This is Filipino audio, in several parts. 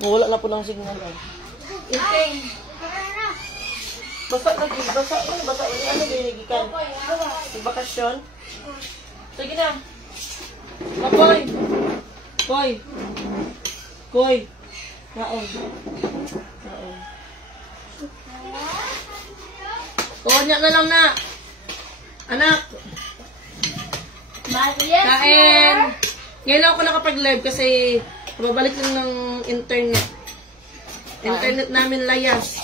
Wala na po ng signal. Inting. Basa lagi. Basa. Ano ginigikan? Bakasyon? Sige na. Koy. Koy. Koy. Naon. Tunya na lang na. Anak. Kain. Ngayon ako nakapag-live kasi babalik lang ng internet. Internet namin layas.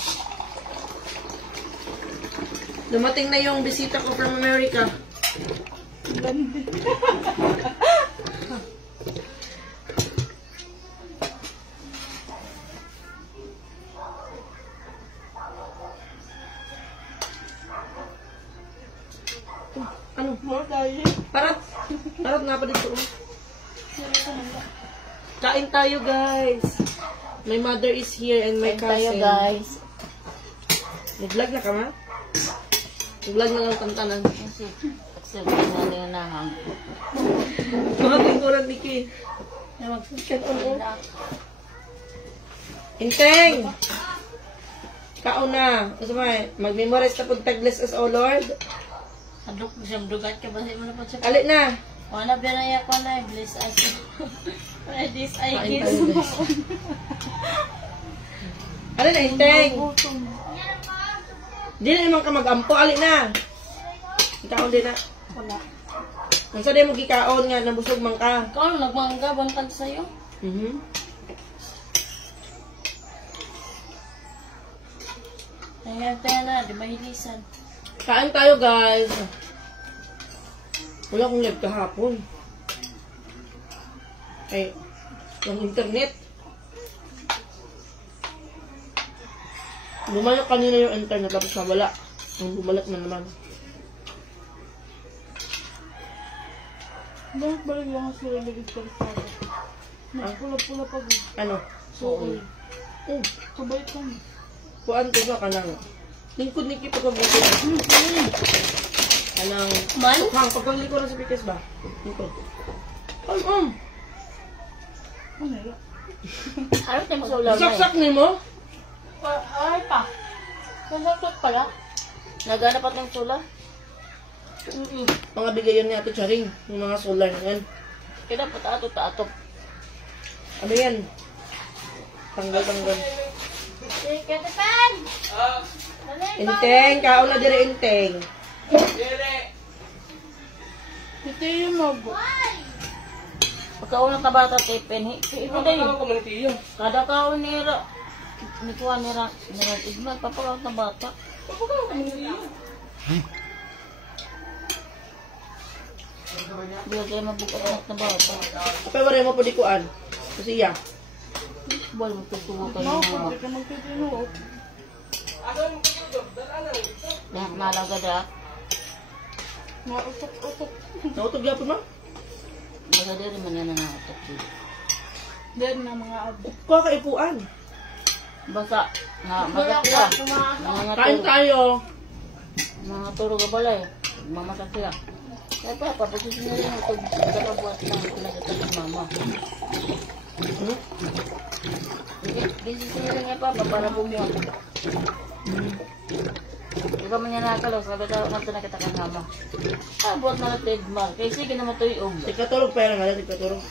Dumating na yung bisita ko from America. Ano? Parat nga pa dito. Kain tayo, guys. My mother is here and my cousin. Kain tayo, guys. Nag-vlog na ka, ma? Nag-vlog na lang tantanan. Kasi, accept na nila nahang. Mga tingkuran, Nikki. Mag-chicken on. Inteng! Kaon na. Mag-memorize na pag taglis as, oh Lord. Adok, siyang dugat ka ba? Mo na po siya. Alit na. Wala binaya ko na, bless us. This I kiss. Alit na, Inteng. Di na naman ka mag-ampo. Alit na. Ikaon din na. Wala. Kung saan mo gikaon nga, nabusog man ka. Ikaw, nagmangga, bantag sa'yo. Tayo na, di ba hilisan? Kain tayo, guys. Wala akong live kahapon. Ay, yung internet. Bumalik kanina yung internet, tapos nawala. Bumalik na naman. Balik lang ang sililigid ka sa akin. Pula-pula pag Ano? suoy. Kabait lang. Kuan ko ka lang. Lingkod ni Kipo kabuti. Anang Man? Tukhang, pagkaliko na sa pikas ba? Lingkod. Ano yun? Ano tayo sa ulam na Saksak ni mo? Ay pa. Nasakot pala. Nagana pa ng sula? Mga bigayan ni Ate Charing. Yung mga solar na yan. Kaya patato-tato. Ano yan? Tanggal-tanggal. Inteng, kaon na dire Inteng. Ito yung mago. Pagkaunang kabata kay Penhi. Ito tayo. Kada kaon nira. Nikuha nira. Igman, papakaon na bata. Biya kayo mabukanak na bata. Kapag wala mo po di kuan. Kasi iya. Bal mo tutuwa kayo No, na. hindi ka magtutulog. Lahat malaga da. Nautok-utok. Nautog yapon mo? Maganda rin man yan na nakatok. Then na mga abo. Kuha ka ipuan. Basta, magasya. Kain tayo. Mga turo ka balay. Mamasak sila. Kaya pa, papagusin nyo rin ito. Kapabuhat lang pinagatan ng mama. Busy sila rin nga papa para bumuhat. Di ba man yan nakakalaw? Sabi ka nga ito nakita kang mama. Buhat na lang trademark. Kaya sige naman ito yung Tigkatulog pa yan. Wala tigkatulog.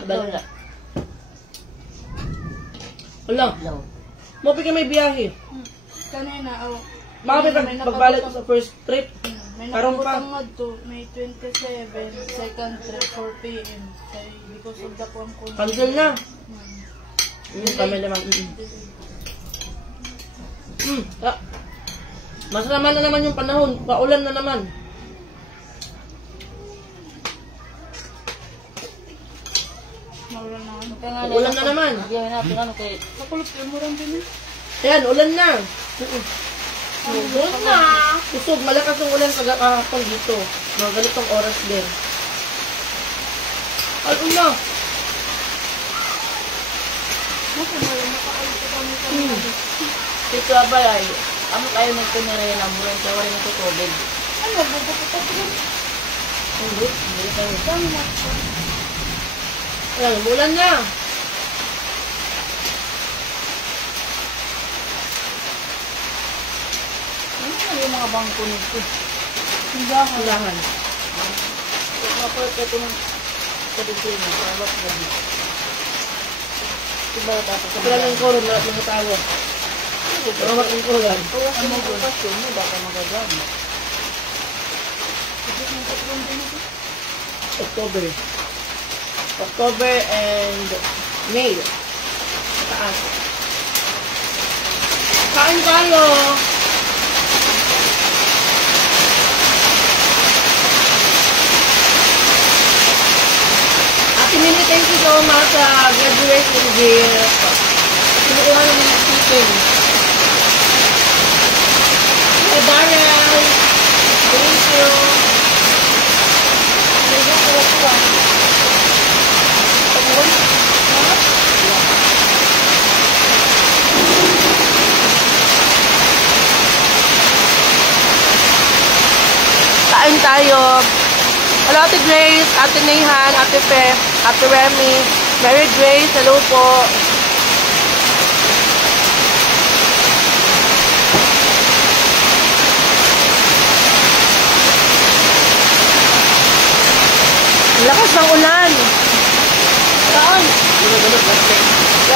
Wala. Wala. Wala. Mapi ka may biyahe. Kanina, Makapit pagbalik sa first trip. may Karon pa. nakabutang to, May 27, second trip, 4 p.m. Kaya because of the pump ko. Cancel na. Kami naman. Masama na naman yung panahon. Paulan na naman. Mawala na ano. Ulan na naman. Bigyan natin ano kay... Nakulot kayo mo rin din eh. Ayan, ulan na. Ulan na. Kusog, malakas ang ulan pag kahapon dito. Mga ganitong oras din. Ay, una. Dito abay, amo tayo ng kunere na murang sa wala ng tubig. Ano, bubutot ako rin. Hindi tayo. Ayan, bulan na. Ano yung mga bangko nito? Tindahan. Ulangan. Mapalit ito ng kabitin mo. Parang gabi. Diba tapos Ito lang yung koron na mga tao. Salamat ng koron. Kawas mo bukas yun mo. Baka magagano. October and May. Taas. Kain tayo. Ate Minnie, thank you so much sa graduation gift. Kinukuha namin ng chicken. Hey, Darren. Thank you. Kain tayo. Hello, Ate Grace, Ate Nehan, Ate Fe, Ate Remy, Mary Grace, hello po. Ang lakas ng ulan. Saan?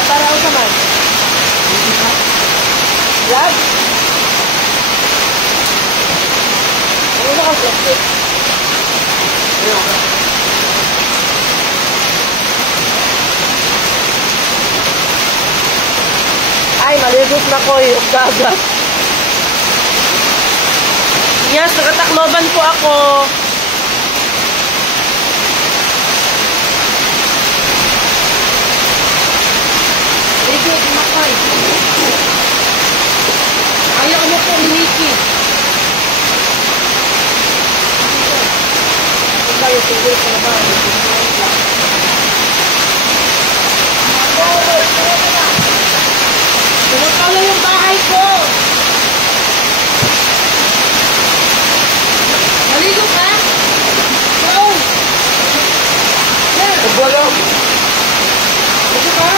Para ako naman. Vlog? Ano na ka-plastic? Ay, maligot na ko eh. Dagat. Yes, nakatakloban po ako. Ligot, makay. Ayaw mo po, Miki. Tayo tinggal sa naman. Tumutalo yung bahay ko. Maligo ka? Oo. Sir. Nagwalo. Maligo ka?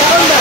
Saan ba?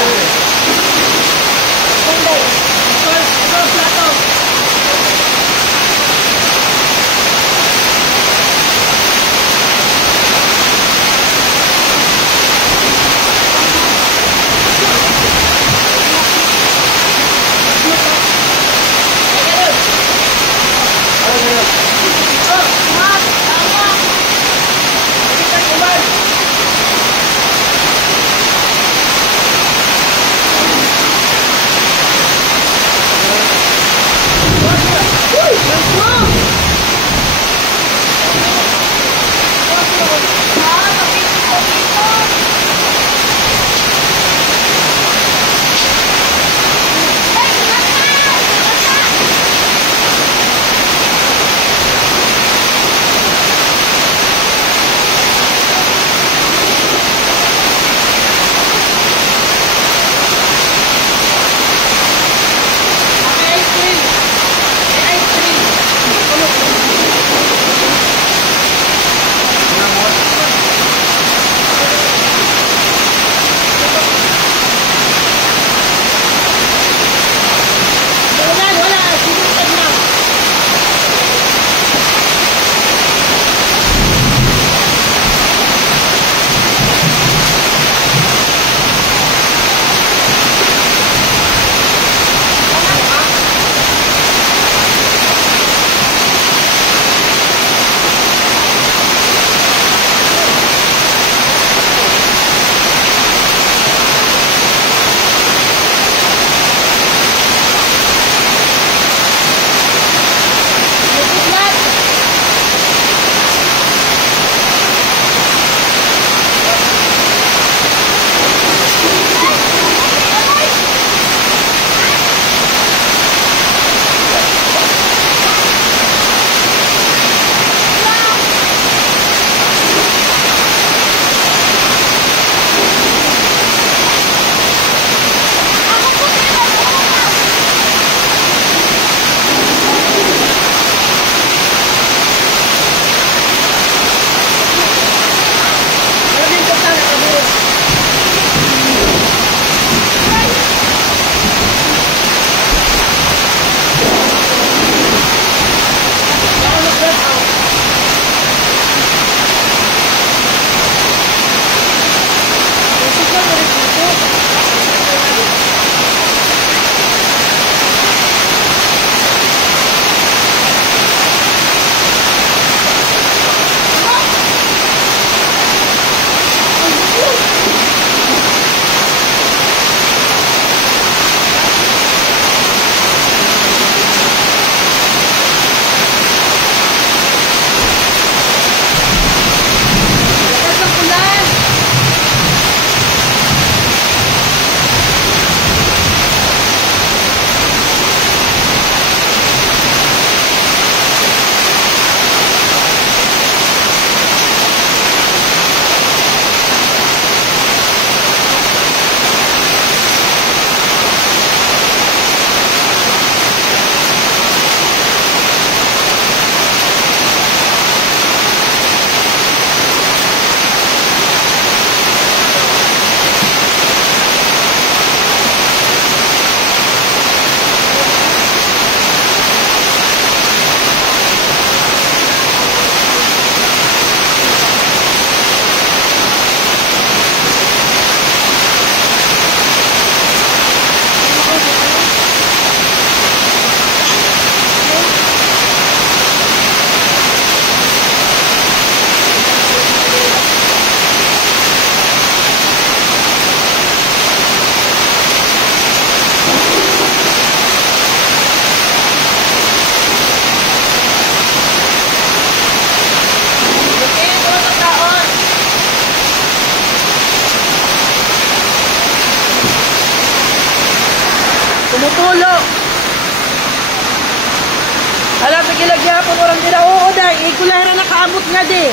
gilagyapon orang dira. Oo, dahil. Ikulay na nakaabot nga, di.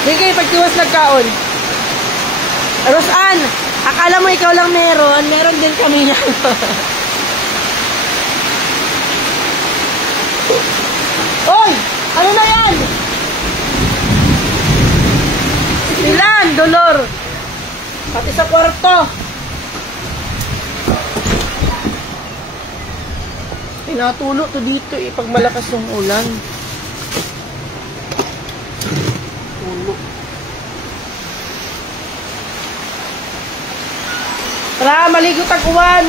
Di kayo pagtiwas nagkaon. Rosan, akala mo ikaw lang meron. Meron din kami yan. Oy! Ano na yan? Ilan, Dolor? Pati sa kwarto. Pinatulo to dito eh, pag malakas yung ulan. Tulo. Tara, maligo tag-uwan.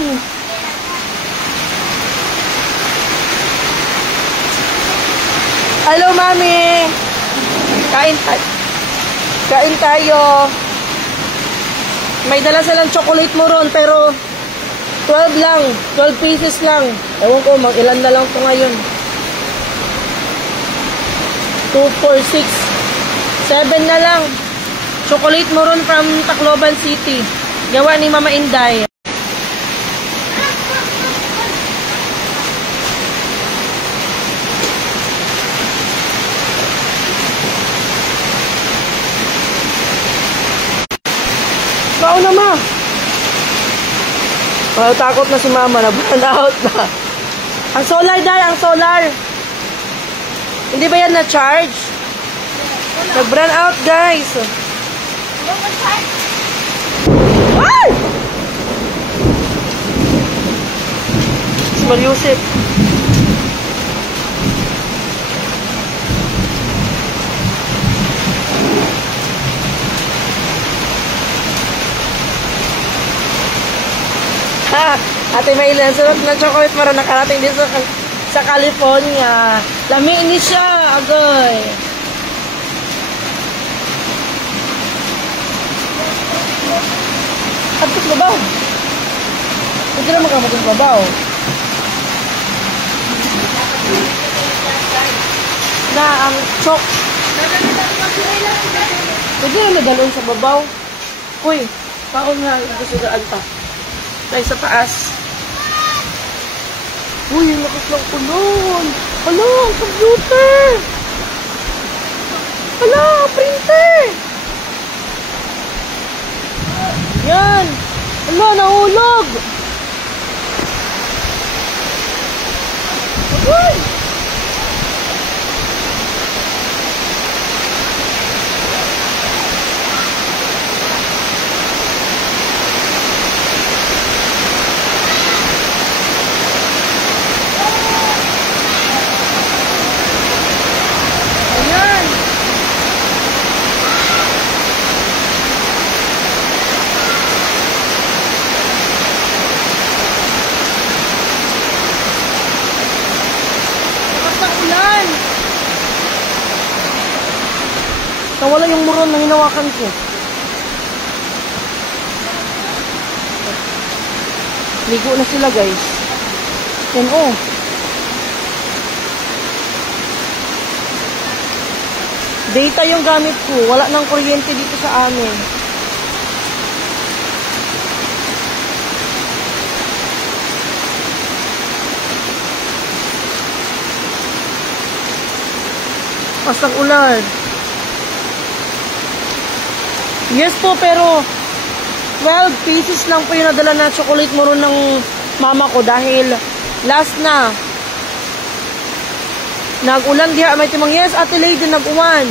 Hello, Mami. Kain tayo. May dala silang chocolate mo ron, pero 12 lang. 12 pieces lang. Ewan ko, mag-ilan na lang ito ngayon. 2, 4, 6, 7 na lang. Chocolate mo ron from Tacloban City. Gawa ni Mama Inday. Kao na, Ma. Takot na si Mama, na-burn out na. Ang solar, Day, ang solar. Hindi ba yan na-charge? Nag-burn out, guys. Ay! Small Yusuf. Ate Mailan, sunod na chocolate mara nakarating din sa California. Lami ini siya, agoy. Atos babaw. Hindi na magkamatong babaw. Na ang chok. Hindi na nadalon sa babaw. Uy, paon nga gusto daan pa. Tayo sa taas. Uy, lakas lang kulon. Hala, ang computer. Hala, printer. Yan. Hala, nahulog. Uy. Nawala yung muron na hinawakan ko. Ligo na sila, guys. Yan, oh. Data yung gamit ko. Wala nang kuryente dito sa amin. Pasang ulan. Yes po, pero 12 pieces lang po yung nadala na chocolate mo ron ng mama ko dahil last na. Nag-ulan diha may timang. Yes, Ate Lady, nag-uwan.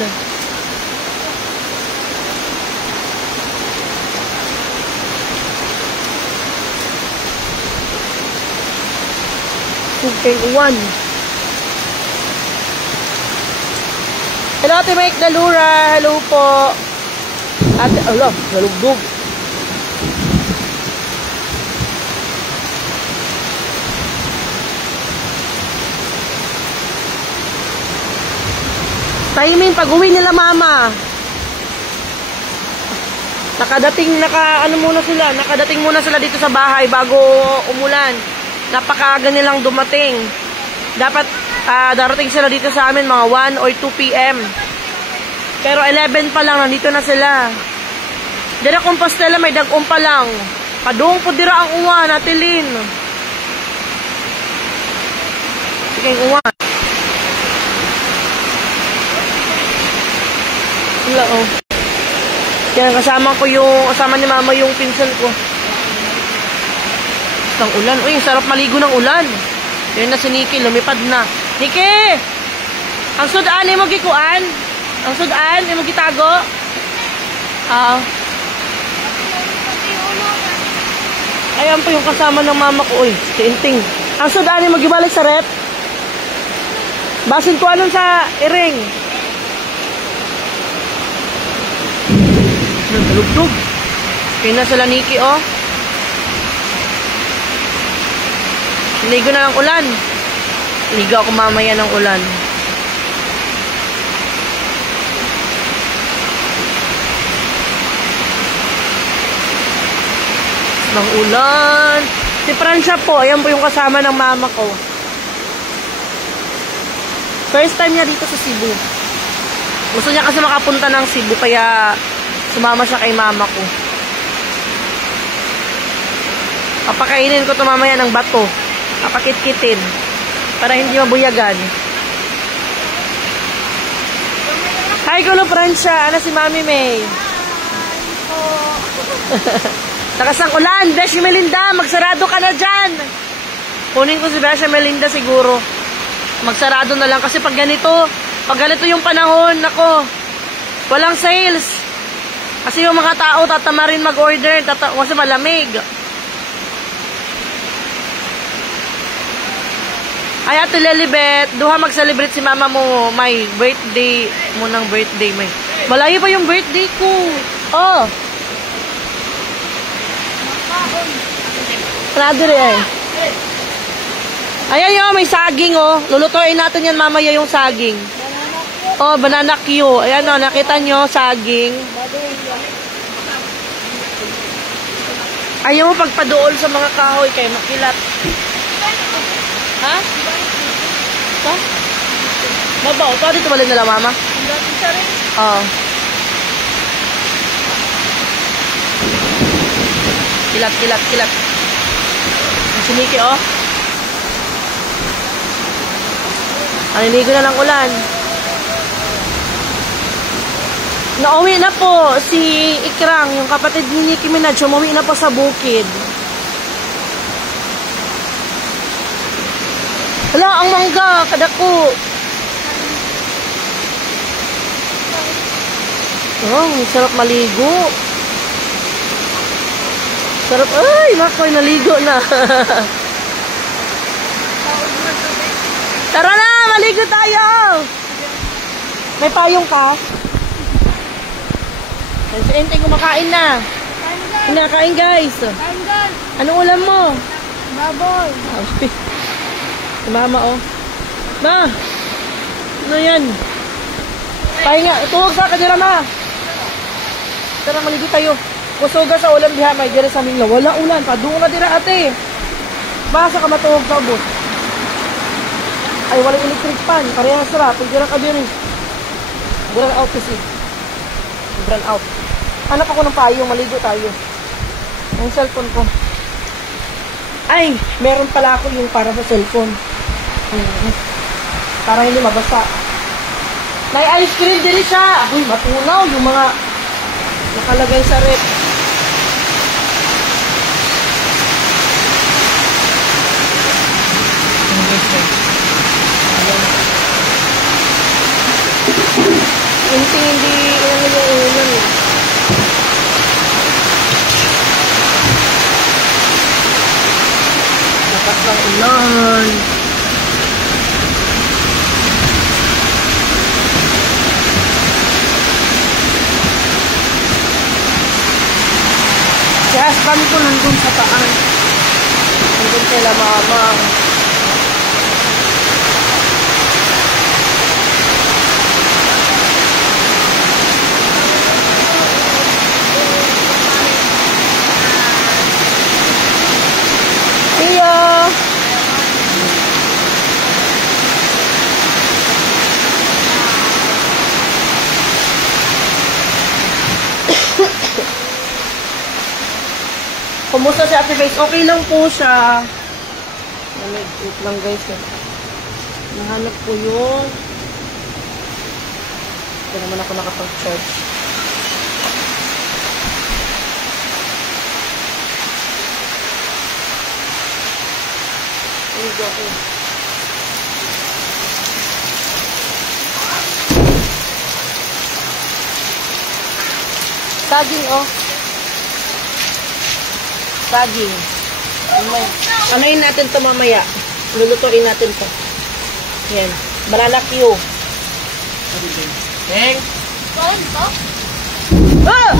Okay, uwan. Hello, Ate Mike Dalura. Hello po. Ate, ala, nalugdog. Timing, pag-uwi nila mama. Nakadating muna sila dito sa bahay bago umulan. Napakaaga nilang dumating. Dapat darating sila dito sa amin mga 1 or 2 p.m. Pero 11 pa lang, nandito na sila. Dira Compostela, may dag-um pa lang. Padung po dira ang uwan, Ate Lynn. Sige, uwan. Wala, oh. Kaya kasama ni mama yung pinsan ko. Ang ulan. Uy, sarap maligo ng ulan. Yun na si Nikki, lumipad na. Nikki! Ang sudan, mo gikuan? Ang sudan, mo gitago? Ayan po yung kasama ng mama ko. Uy, tinting. Ang sudan, mo gibalik sa rep? Basin ko anong sa iring. Nagdulog-dug. Kaya na sila Nikki, oh. Ligo na ng ulan. Ligo ako mamaya ng ulan. Ng ulan. Si Francia po, ayan po yung kasama ng mama ko. First time niya dito sa Cebu. Gusto niya kasi makapunta ng Cebu, kaya sumama siya kay mama ko. Papakainin ko ito mamaya ng bato. Papakit-kitin. Para hindi mabuyagan. Hi, Kulo Francia. Ano si Mami May? Takas ng ulan. Beshi Melinda, magsarado ka na dyan. Kunin ko si Beshi Melinda siguro. Magsarado na lang. Kasi pag ganito yung panahon, nako, walang sales. Kasi yung mga tao tatamarin mag-order. Kasi malamig. Ay, Ate Lilibet, duha mag-celebrate si mama mo. May birthday mo ng birthday. May malayo pa yung birthday ko. Oh. Pradere eh. Ayan yun, may saging oh. Lulutuin natin yan mamaya yung saging. Oh, banana Q. Ayan oh, nakita nyo, saging. Ayaw mo pagpadool sa mga kahoy kay makilat. Ha? Ito? Babaw. Ito dito balik nila mama? Oo. Kilat. Ang siniki oh. Aninigo na lang ulan. Nauwi na po si Ikrang, yung kapatid ni Nicki Minaj. Umuwi na po sa bukid. Hala, ang mangga, kadako. Oh, sarap maligo. Sarap, ay, makoy, naligo na. Tara na, maligo tayo. May payong ka? Si Enteng kumakain na. Kinakain guys. Anong ulam mo? Baboy. Si mama oh. Ma! Ano yan? Pahinga. Tuwag sa kadira ma. Tara maligo tayo. Kusuga sa ulam diha. May dira sa mingla. Wala ulan. Padung na dira ate. Basa ka matuwag sa bus. Ay walang electric pan. Parehas ra. Pag dira ka diri. Burn out kasi. Burn out. Hanap ako ng payong. Maligo tayo. Ang cellphone ko. Ay, meron pala ako yung para sa cellphone. Para hindi mabasa. May ice cream din siya. Uy, matunaw yung mga nakalagay sa rep. Hindi ano yung ulan eh. Lakas ng ulan. Si husband ko nandun sa taas. Nandun sila mama. Iya. Kumusta si Ate Grace? Okay lang po siya. Wait lang guys. Nahanap ko yung... Hindi naman ako nakapag-charge. Hindi ako. Saging, oh. Saging. Anayin natin ito mamaya. Lulutuin natin ito. Yan. Balalakyo. Heng! Ah!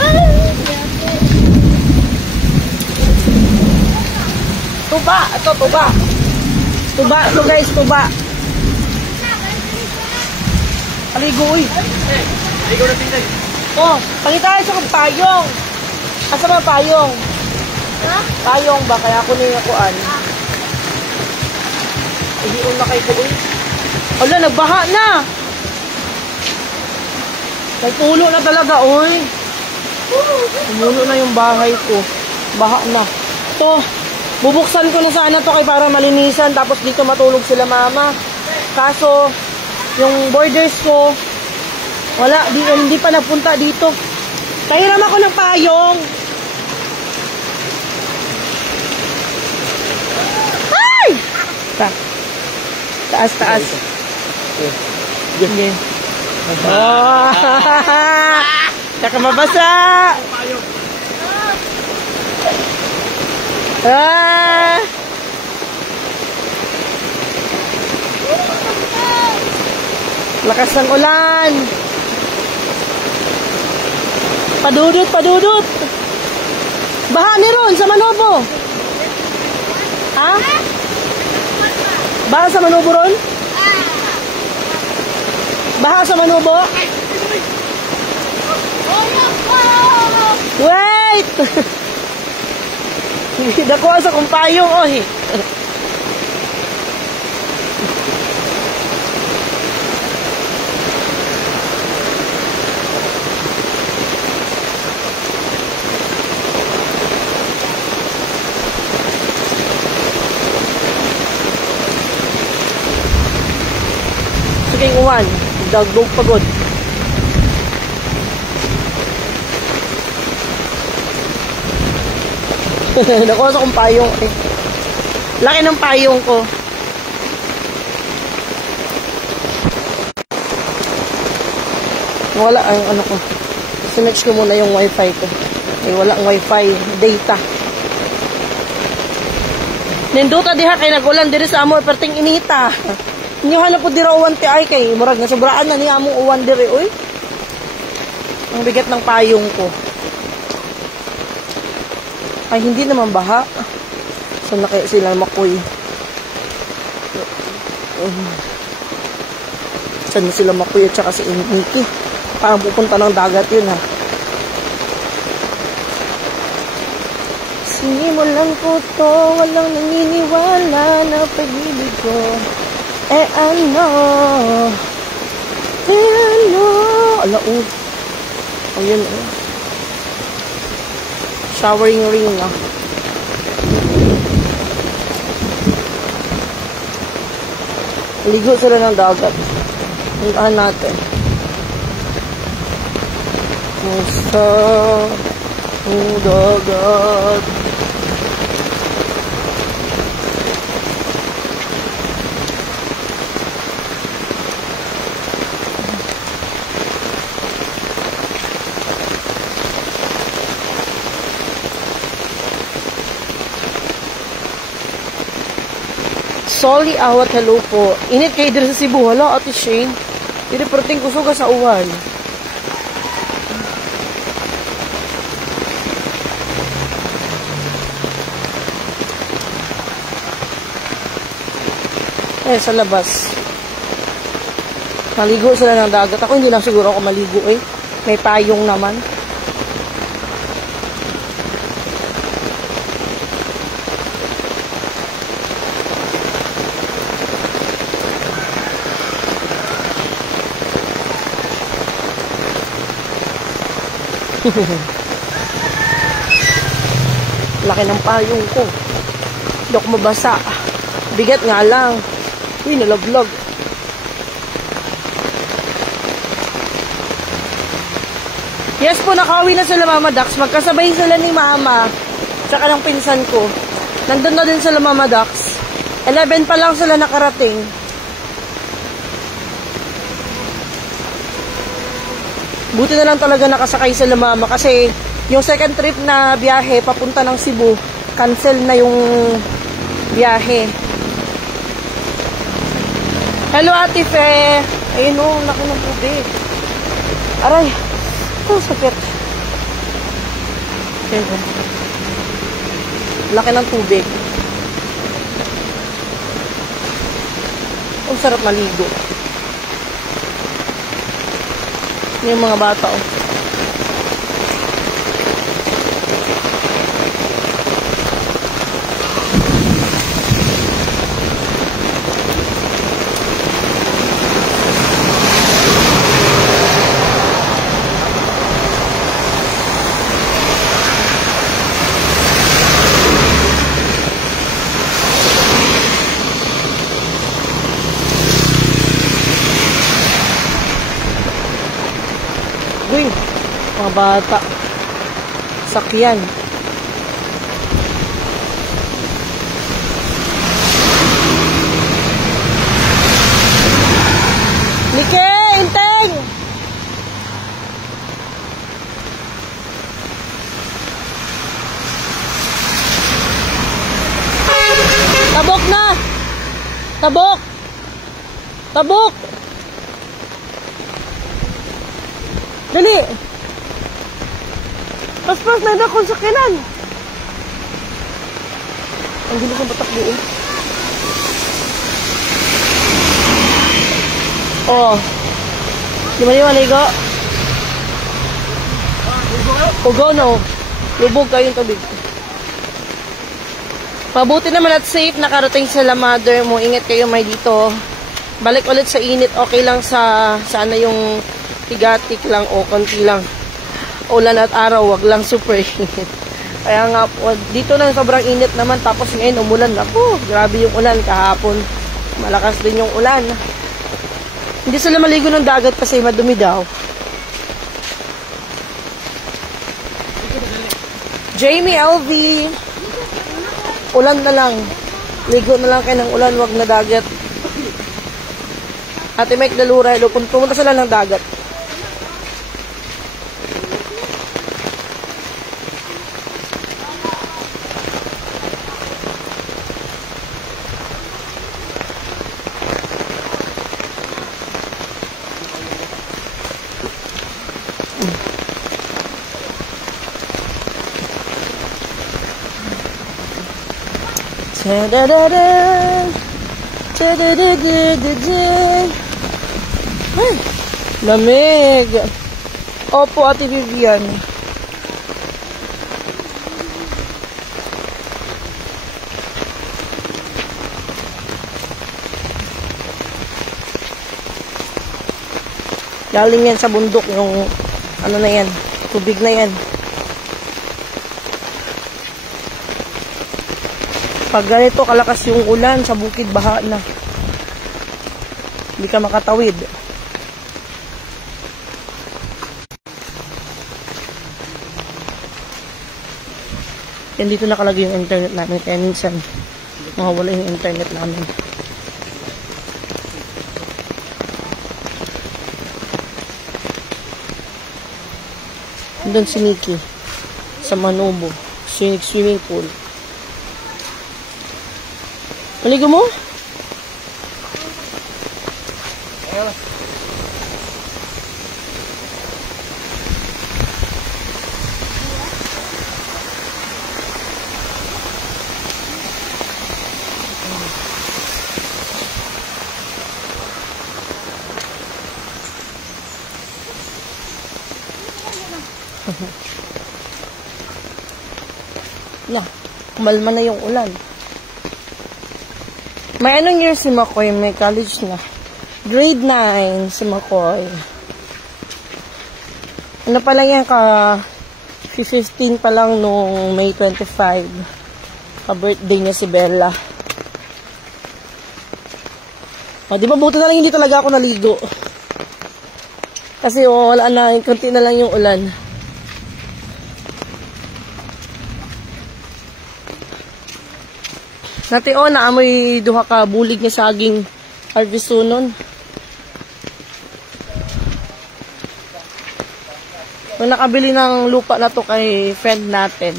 Tuba! Ito, tuba. Tuba. Ito guys, tuba. Aligo, uy. Aligo na tingnan. Oh, pangitahin sa kong payong. Asa ba payong? Payong ba? Kaya ako na yung kuan. Ihiyon na kayo ko, uy. Ala, nagbaha na. Nagpulo na talaga, uy. Tumulo na yung bahay ko. Baha na. To, bubuksan ko na sana to kay para malinisan. Tapos dito matulog sila mama. Kaso, yung borders ko, wala, hindi pa napunta dito. Kahiram ako ng payong. Ay! Taas, taas. Sige. Oh! Saka mabasa! Ah! Lakas ng ulan! Padudot, padudot! Baha ni Ron sa Manobo! Ha? Baha sa Manobo, Ron? Baha sa Manobo? Wait! Dako sa kumpayong, oy! Sige, uwan. Dagdog pagod. Nakuha sa kong payong eh. Laki ng payong ko. Wala ang ano ko. Sinex ko muna yung wifi ko. Ay walang wifi. Data. Ninduta diha kay nagulan diri sa amo perting inita. Inyo hanap po dira uwan ti ay kay murag na sobraan na ni among uwan diri oy. Ang bigat ng payong ko. Ay, hindi naman baha. Saan na kaya sila makoy? Saan na sila makoy at saka si Nikki? Parang pupunta ng dagat yun, ha? Sinimulan ko to, walang naniniwala na pag-ibig ko. Eh, ano? Ala, oh. Oh, yun, oh. Showering ring, ah. Ligo sila ng dagat. Puntahan natin. Musta ang dagat. Solly awat, hello po. Init kayo dito sa Cebu. Hala, Ate Shane. Dito perting kusuga sa uwan. Eh, sa labas. Maligo sila ng dagat. Ako hindi lang siguro ako maligo eh. May payong naman. Laki ng payong ko. Hindi ako mabasa. Bigat nga lang. Uy, nalaglag. Yes po, nakauwi na sila Mama Dax. Magkasabay sila ni Mama tsaka ng pinsan ko. Nandun na din sila Mama Dax. 11 pa lang sila nakarating. Buti na lang talaga nakasakay sila Mama kasi yung second trip na biyahe papunta ng Cebu, cancel na yung biyahe. Hello Ate Fe. Ayun o, laki ng tubig. Aray. Oh, sakit. Ayun o. Laki ng tubig. Ang sarap maligo. Yung mga bata o. Uy, mga bata. Sakyan. Nike, inteng! Tabok na! Tabok! Tabok! Dali! Pas-pas na akong sakinan. Ang gulo kong patakbo eh. Oh. Di ba yung maligo? Ugo no. Lubog kayong tubig. Pabuti naman at safe. Nakarating sila mother mo. Ingat kayo may dito. Balik ulit sa init. Okay lang sa sana yung tigatik lang o konti lang ulan at araw, wag lang super init. Kaya nga po, dito na sobrang init naman tapos ngayon umulan na po. Grabe yung ulan kahapon. Malakas din yung ulan. Hindi sila maligo ng dagat kasi madumi daw. Jamie LV, ulan na lang. Ligo na lang kayo ng ulan, wag na dagat. Ate Mike Dalura, hello. Pumunta sila ng dagat. Ay, lamig. Opo, Ate Vivian. Galing yan sa bundok yung ano na yan, tubig na yan. Pag ganito kalakas yung ulan, sa bukid baha na. Hindi ka makatawid. Yan dito nakalagay yung internet namin. Kaya minsan, mawawala yung internet namin. Doon si Nikki. Sa Manobo. Swimming pool. Maligo mo? Na, kumalma na yung ulan. May anong year si McCoy? May college na. Grade 9 si McCoy. Ano pa lang yan ka 15 pa lang nung May 25. Ka-birthday niya si Bella. O, di ba buti na lang hindi talaga ako naligo. Kasi wala na, konti na lang yung ulan. Nati o, naamoy duha ka bulig nga saging harvestunon. Kung nakabili ng lupa na to kay friend natin.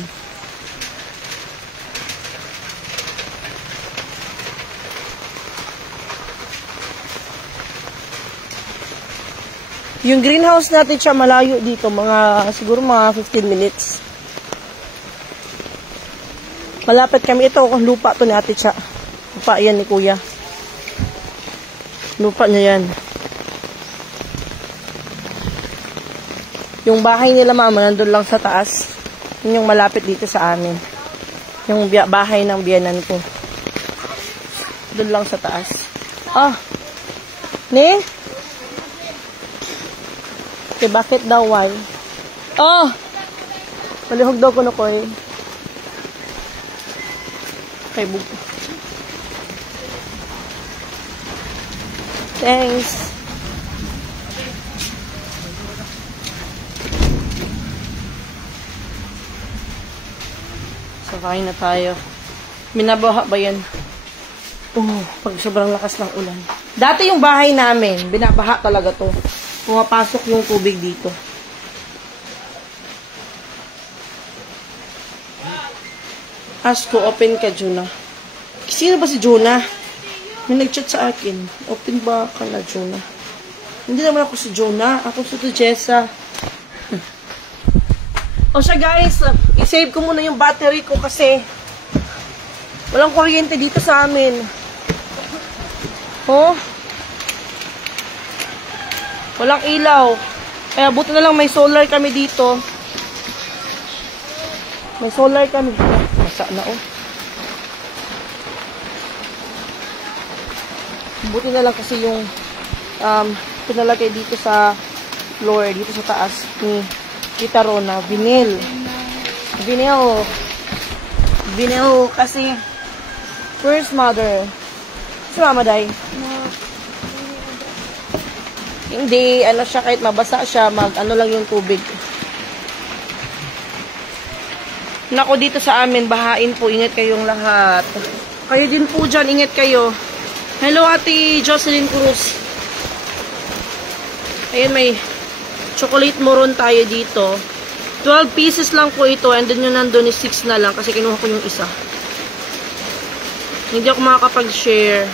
Yung greenhouse natin siya malayo dito, siguro mga 15 minutes. Malapit kami. Ito, lupa to ni ate siya. Lupa yan ni kuya. Lupa niya yan. Yung bahay nila mama, nandun lang sa taas. Yun yung malapit dito sa amin. Yung bahay ng biyanan ko. Doon lang sa taas. Ah! Ni? Okay, bakit daw? Why? Oh! Malihog daw ko na ko eh. Okay, thanks. So, kain na tayo. Minabaha ba yan? Oh, pag sobrang lakas ng ulan. Dati yung bahay namin, binabaha talaga to. Pumapasok yung tubig dito. Ask ko, open ka, Juna. Sino ba si Juna? May nag-chat sa akin. Open ba ka na, Juna? Hindi naman ako si Juna. Ako si Jessa. O siya, guys. I-save ko muna yung battery ko kasi walang kuryente dito sa amin. Oh? Walang ilaw. Kaya buti na lang may solar kami dito. May solar kami. Masa na oh. Buti na lang kasi yung pinalagay dito sa floor, dito sa taas ni Tita Rona, vinyl. Vinyl kasi where's mother? Si Mama Day? Hindi, ano siya, kahit mabasa siya, ano lang yung tubig. Nako, dito sa amin, bahain po. Ingat kayong lahat. Kayo din po dyan, ingat kayo. Hello, Ate Jocelyn Cruz. Ayan, may chocolate moron tayo dito. 12 pieces lang po ito, and then yung nandun is 6 na lang, kasi kinuha ko yung isa. Hindi ako makakapag-share.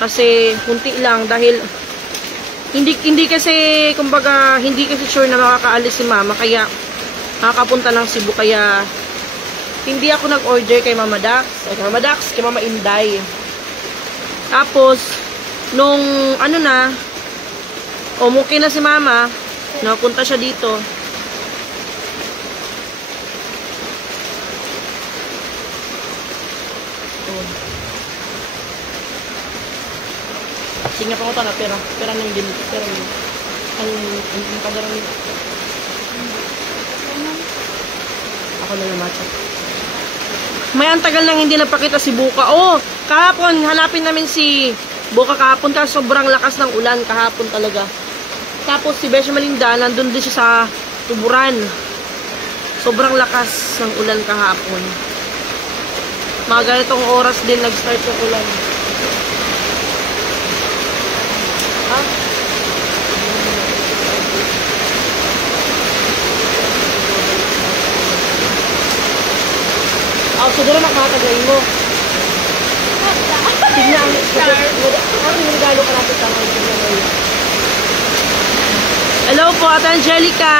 Kasi, kunti lang, dahil hindi kasi, kumbaga, hindi kasi sure na makakaalis si Mama, kaya makakapunta ng Cebu, kaya hindi ako nag-order kay Mama Dax, kay Mama Inday. Tapos, nung ano na, umuwi na si Mama, napunta siya dito. Sige pa ko ito na, pera nang din, pera nang, ang kadarang nito. Ako na yung matcha. May antagal nang hindi napakita si Buka. Oh, kahapon, hanapin namin si Buka kahapon kasi sobrang lakas ng ulan kahapon talaga. Tapos si Besha Malinda, nandun din siya sa tuburan. Sobrang lakas ng ulan kahapon. Mga ganitong oras din nag-start yung ulan. Ha? Siguro makakagayin mo. Tignan ang regalo ka natin sa mga. Hello po, Ate Angelica.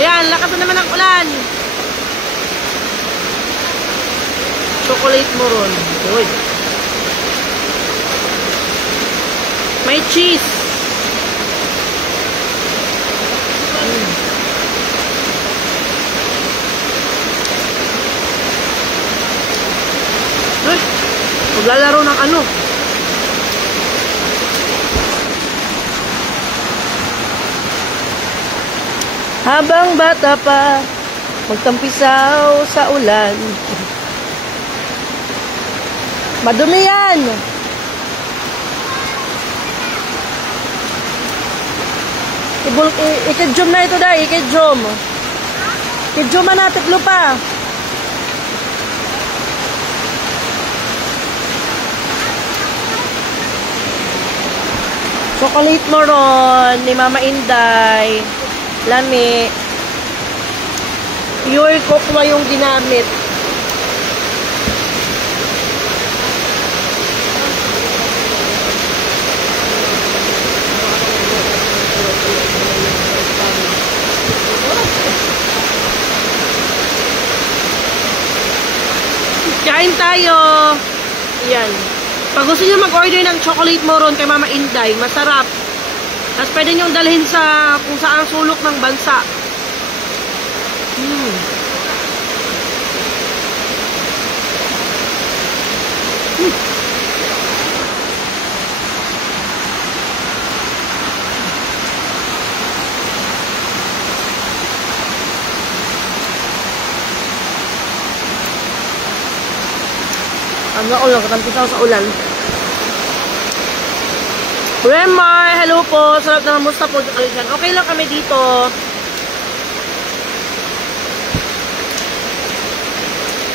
Ayan, lakas na naman ang ulan. Chocolate moron. Uy. May cheese. Maglalaro ng ano. Habang bata pa, magtampisaw sa ulan. Madumi yan. Ikidjum na ito dahil, ikidjum. Ikidjum na natin lupa. Chocolate Moron ni Mama Inday. Lami. Pure cocoa yung ginamit. Kain tayo. Yan. Pag gusto nyo mag-order ng chocolate moron kay Mama Inday, masarap. Tapos pwede nyo dalhin sa kung saan sulok ng bansa. Ano ulan, katampisaw sa ulan. Remar, hello po. Sarap na mamusta po. Okay lang kami dito.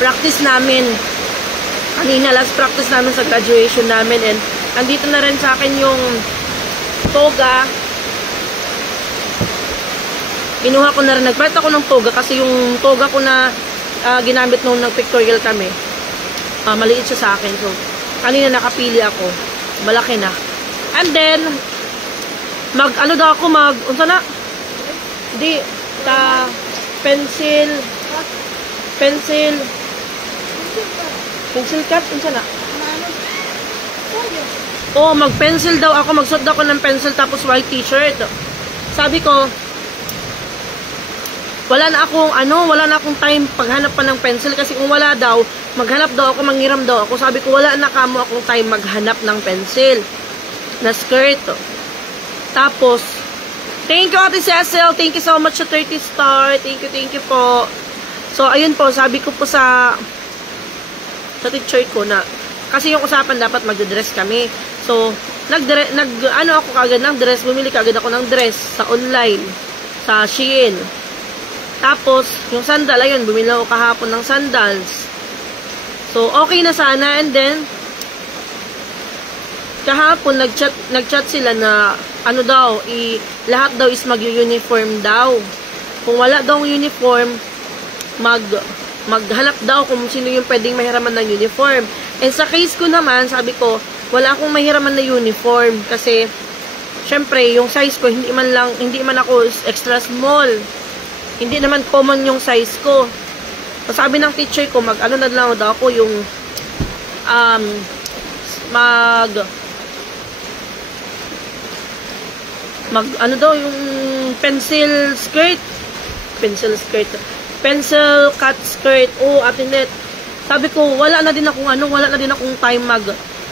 Practice namin. Kanina last practice namin sa graduation namin. And andito na rin sa akin yung toga. Kinuha ko na rin. Nagpalit ako ng toga kasi yung toga ko na ginamit nung nag-pictorial kami. Maliit siya sa akin. So, kanina nakapili ako. Malaki na. And then, ano daw ako, unsa na? Hindi, pencil cut, unsa na? Oh, mag-pencil daw ako, magsuot daw ako ng pencil tapos white t-shirt. Sabi ko, wala na akong time paghanap pa ng pencil kasi kung wala daw, maghanap daw ako, manghiram daw ako. Sabi ko, wala na kamo akong time maghanap ng pencil na skirt. Tapos, thank you Ate Cecil, thank you so much sa 30 star. Thank you po. So, ayun po, sabi ko po sa teacher ko na, kasi yung usapan dapat magde-dress kami. So, ako kagad ng dress, bumili kagad ako ng dress sa online, sa Shein. Tapos, yung sandal, ayun, bumili ako kahapon ng sandals. So, okay na sana. And then, kahapon, nag-chat sila na, lahat daw is mag-uniform daw. Kung wala daw uniform, maghanap daw kung sino yung pwedeng mahiraman ng uniform. And sa case ko naman, sabi ko, wala akong mahiraman na uniform. Kasi, syempre, yung size ko, hindi man ako extra small. Hindi naman common yung size ko. So, sabi ng teacher ko, na lang daw ako yung yung pencil cut skirt. Oh, Atinet. Sabi ko, wala na din akong time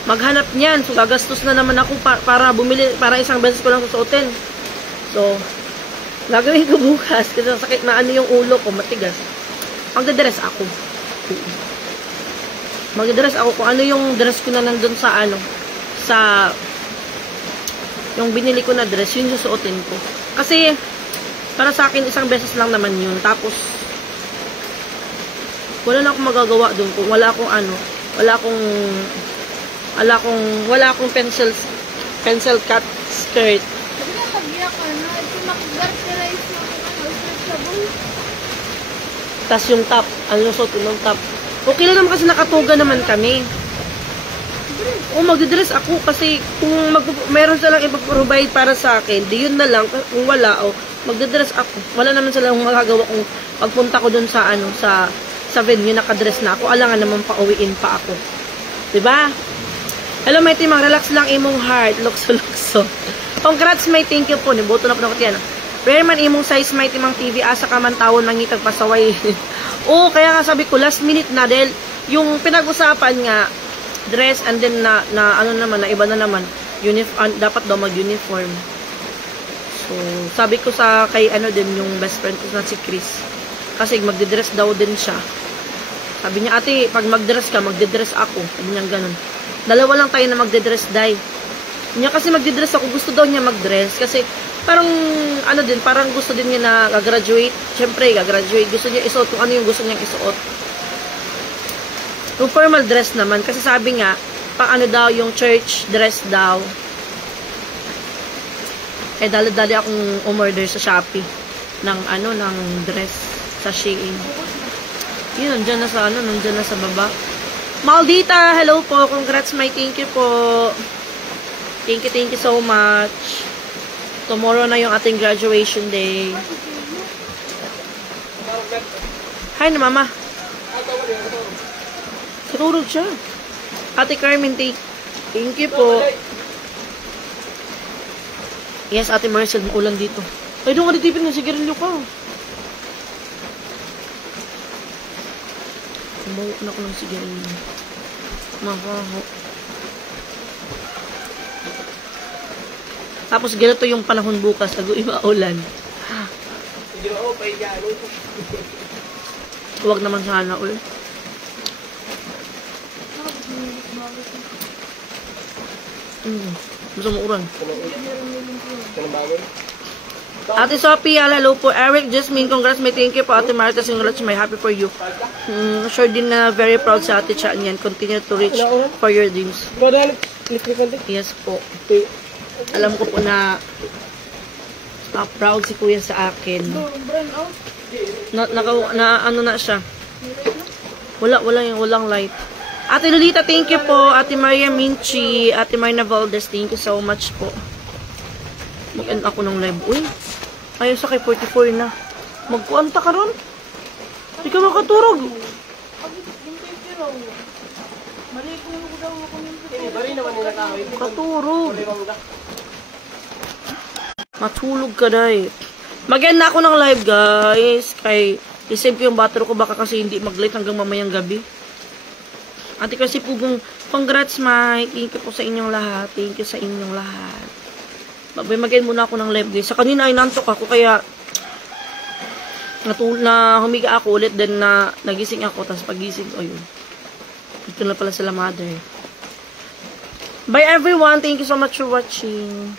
maghanap niyan. So, gagastos na naman ako para bumili, para isang beses ko lang susuotin. So, gagawin ko bukas kasi sakit na yung ulo ko, matigas. Magdadress ako kung ano yung dress ko na nandun sa yung binili ko na dress, yun susuotin ko. Kasi para sa akin isang beses lang naman yun. Tapos wala na akong magagawa doon kung wala akong pencil cut skirt. Tas yung top, suot ng top. Okay lang naman kasi nakatuga naman kami. Magdidress ako kasi kung meron silang ipag-provide para sa akin, di yun na lang. Kung wala, magdidress ako. Wala naman silang magagawa kung pagpunta ko dun sa sa venue, nakadress na ako. Alangan naman pa-uwiin pa ako. Diba? Hello, may timang, relax lang imong heart. Lukso. Congrats, may thank you po. Niboto na po na ko tiyan. Rare man imong size, may timang TV, asa ka man tawon, mangitag pasaway. Kaya nga sabi ko, last minute na, dahil yung pinag-usapan nga, dress, and then na iba na naman, dapat daw mag-uniform. So, sabi ko kay yung best friend ko na si Chris, kasi magdidress daw din siya. Sabi niya, ate, pag magdress ka, magdidress ako. Sabi niya ganun. Dalawa lang tayo na magdidress, day. Niya kasi magdidress ako, gusto daw niya magdress, kasi parang, parang gusto din niya na gagraduate. Siyempre, gagraduate. Gusto niya isuot kung ano yung gusto niyang isuot. Yung formal dress naman, kasi sabi nga, daw, yung church dress daw. Eh, dali-dali akong umorder sa Shopee ng ng dress sa Shein. Yun, nandyan na sa baba. Maldita, hello po. Congrats, my thank you po. Thank you so much. Tomorrow na yung ating graduation day. Hi na, mama. Katulog siya. Ate Carmen, thank you po. Yes, Ate Marcel, ulan dito. Ay, doon ka ditipin ng sigarilyo ka. Sumawa na ko ng sigarilyo. Mabaho. Tapos ganito yung panahon bukas, agoy maulan. Huwag naman sana, ulit. Gusto mo uran? Ate Sophie, hello po. Eric, Jasmine, congrats, may thank you po. Ate Marta, congrats, may happy for you. Sure din na very proud sa Ate Chan yan. Continue to reach for your dreams. Yes po. Alam ko po na proud si Kuya sa akin. Na siya. Walang light. Ate Lolita, thank you po. Ate Maria Minchi, Ate Marina Valdez, thank you so much po. Mag-end ako ng live. Uy, ayaw sa kay 44 na. Magkuanta ka ron. Hindi ka makaturog. Katurog. Matulog ka dahil. Mag-end na ako ng live, guys. Kay, isip ko yung battery ko baka kasi hindi mag-live hanggang mamayang gabi. Ate kasi Pugong, congrats, Mike. Thank you po sa inyong lahat. Thank you sa inyong lahat. Mag-end muna ako ng live, guys. Sa kanina ay nantok ako, kaya na humiga ako ulit, then na nagising ako, tapos pagising ko, ayun. Ito na pala sila mother. Bye everyone. Thank you so much for watching.